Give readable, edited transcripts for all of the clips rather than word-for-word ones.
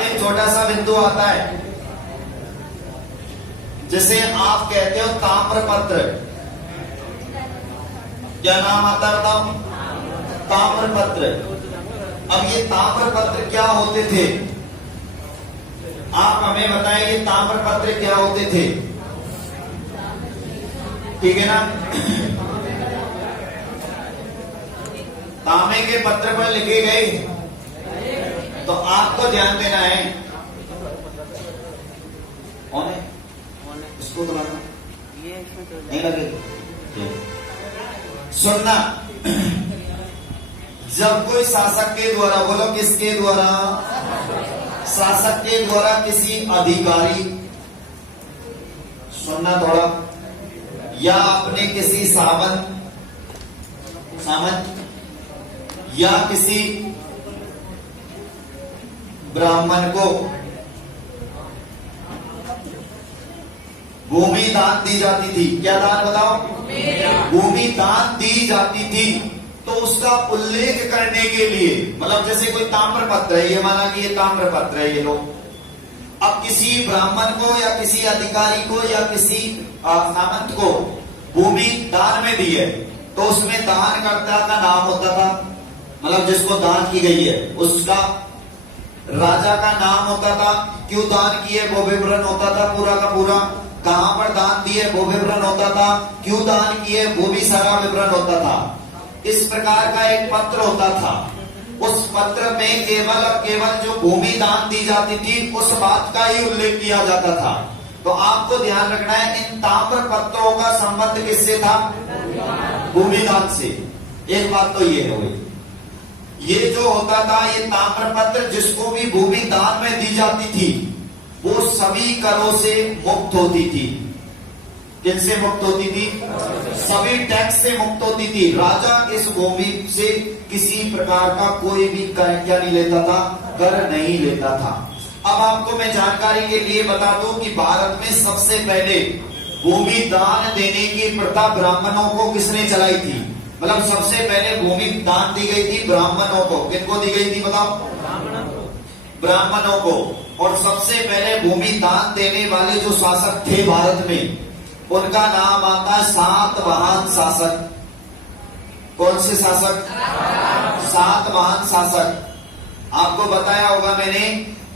एक छोटा सा बिंदु आता है जिसे आप कहते हो ताम्रपत्र। क्या नाम आता है बताओ? ताम्रपत्र। अब ये ताम्रपत्र क्या होते थे? आप हमें बताएं ये ताम्रपत्र क्या होते थे? ठीक है ना? तांबे के पत्र पर लिखे गए, तो आपको ध्यान देना है। कौन है? इसको तो लगा नहीं लगे। सुनना, जब कोई शासक के द्वारा, बोलो किसके द्वारा? शासक के द्वारा किसी अधिकारी, सुनना थोड़ा, या अपने किसी सामंत या किसी ब्राह्मण को भूमि दान दी जाती थी। क्या दान बताओ? भूमि दान दी जाती थी। तो उसका उल्लेख करने के लिए, मतलब जैसे कोई ताम्रपत्र है, ये माना कि ये ताम्रपत्र है, ये लोग अब किसी ब्राह्मण को या किसी अधिकारी को या किसी सामंत को भूमि दान में दी है, तो उसमें दानकर्ता का नाम होता था, मतलब जिसको दान की गई है उसका, राजा का नाम होता था, क्यों दान किए वो विवरण होता था पूरा का पूरा, कहां पर दान दिए वो विवरण होता था, क्यों दान किए वो भी सारा विवरण होता था। इस प्रकार का एक पत्र होता था। उस पत्र में केवल और केवल जो भूमि दान दी जाती थी उस बात का ही उल्लेख किया जाता था। तो आपको ध्यान रखना है, इन ताम्र पत्रों का संबंध किससे था? भूमि दान से। एक बात तो ये है, ये जो होता था, ये ताम्रपत्र जिसको भी भूमि दान में दी जाती थी वो सभी करों से मुक्त होती थी। किनसे मुक्त होती थी? सभी टैक्स से मुक्त होती थी। राजा इस भूमि से किसी प्रकार का कोई भी कर क्या नहीं लेता था? कर नहीं लेता था। अब आपको मैं जानकारी के लिए बता दूं कि भारत में सबसे पहले भूमि दान देने की प्रथा ब्राह्मणों को किसने चलाई थी? मतलब सबसे पहले भूमि दान दी गई थी ब्राह्मणों को। किनको दी गई थी बताओ? ब्राह्मणों को। और सबसे पहले भूमि दान देने वाले जो शासक थे भारत में, उनका नाम आता है सातवाहन शासक। कौन से शासक? सातवाहन शासक। आपको बताया होगा मैंने,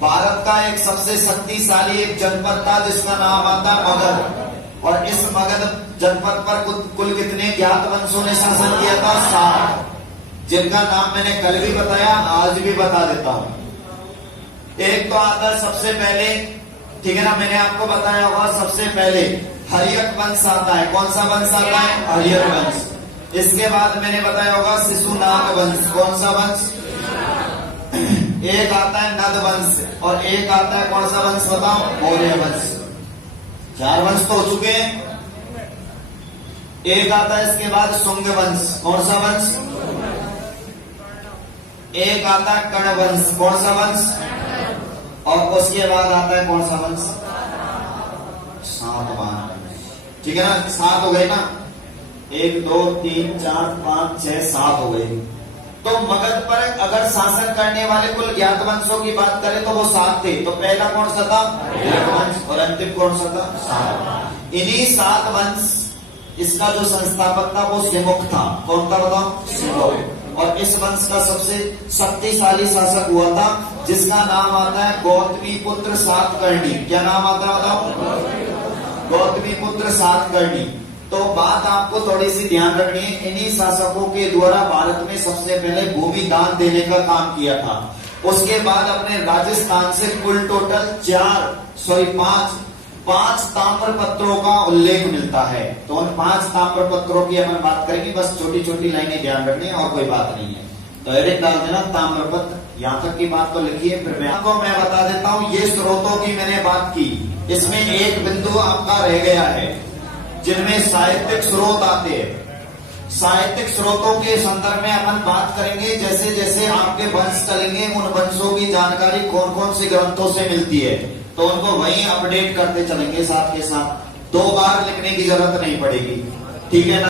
भारत का एक सबसे शक्तिशाली एक जनपद था जिसका नाम आता है मगध। और इस मगध जनपद पर कुल कितने ज्ञात वंशों ने शासन किया था? 7, जिनका नाम मैंने कल भी बताया, आज भी बता देता हूं। एक तो आता है सबसे पहले, ठीक है ना, मैंने आपको बताया होगा सबसे पहले हर्यक वंश आता है। कौन सा वंश आता है? हर्यक वंश। इसके बाद मैंने बताया होगा शिशुनाग वंश। कौन सा वंश? एक आता है नद वंश और एक आता है कौन सा वंश बताओ? मौर्य वंश। 4 वंश तो हो चुके हैं। एक आता है इसके बाद शुंग वंश। कौन सा वंश? एक आता है कर्ण वंश। कौन सा वंश? और उसके बाद आता है कौन सा वंश? सातवाहन। ठीक है ना? 7 हो गए ना? 1 2 3 4 5 6 7 हो गए। तो मगध पर अगर शासन करने वाले कुल ज्ञात वंशों की बात करें तो वो 7 थे। तो पहला कौन सा था? हर्यक वंश। और अंतिम कौन सा था? सातवाहन। इन्हीं 7 वंश, इसका जो संस्थापक था वो सिमुख था। कौन था बताओ? सिमुख। और इस वंश का सबसे शक्तिशाली शासक हुआ था जिसका नाम आता है गौतमी पुत्र सातकर्णी। क्या नाम आता है बताओ? गौतमी पुत्र सातकर्णी। तो बात आपको थोड़ी सी ध्यान रखनी है, इन्हीं शासकों के द्वारा भारत में सबसे पहले भूमि दान देने का काम किया था। उसके बाद अपने राजस्थान से कुल टोटल 5 ताम्रपत्रों का उल्लेख मिलता है। तो उन 5 ताम्रपत्रों की हम बात करेंगे, बस छोटी छोटी लाइनें ध्यान रखनी है और कोई बात नहीं है। तो डायरेक्ट डाल देना ताम्रपत्र, यहाँ तक की बात को लिखिए। फिर मैं आपको बता देता हूँ, ये स्रोतों की मैंने बात की, इसमें एक बिंदु आपका रह गया है जिनमें साहित्यिक स्रोत आते हैं। साहित्यिक स्रोतों के संदर्भ में अपन बात करेंगे। जैसे जैसे आपके वंश चलेंगे उन वंशों की जानकारी कौन कौन से ग्रंथों से मिलती है, तो उनको वहीं अपडेट करते चलेंगे साथ के साथ। 2 बार लिखने की जरूरत नहीं पड़ेगी। ठीक है ना?